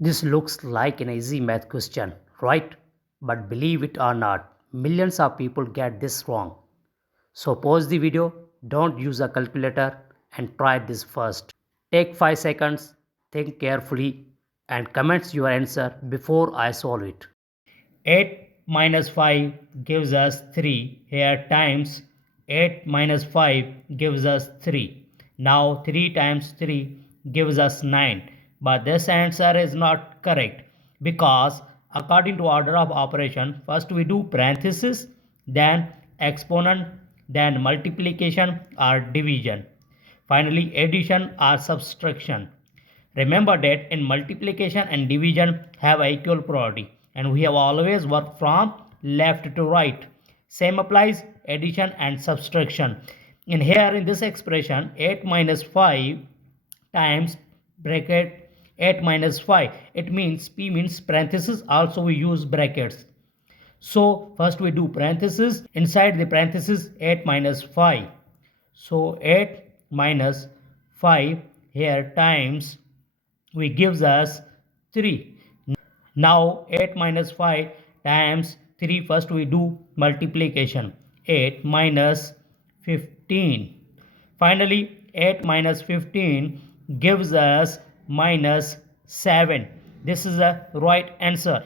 This looks like an easy math question, right? But believe it or not, millions of people get this wrong. So pause the video, don't use a calculator and try this first. Take 5 seconds, think carefully and comment your answer before I solve it. 8 minus 5 gives us 3 here times 8 minus 5 gives us 3. Now 3 times 3 gives us 9. But this answer is not correct because according to order of operation, first we do parenthesis, then exponent, then multiplication or division. Finally addition or subtraction. Remember that in multiplication and division have equal priority and we have always worked from left to right. Same applies addition and subtraction. In here in this expression 8 minus 5 times bracket 8 minus 5, it means P means parenthesis, also we use brackets. So first we do parenthesis, inside the parenthesis 8 minus 5. So 8 minus 5 here times we gives us 3. Now 8 minus 5 times 3, first we do multiplication. 8 minus 15. Finally 8 minus 15 gives us minus 7. This is the right answer.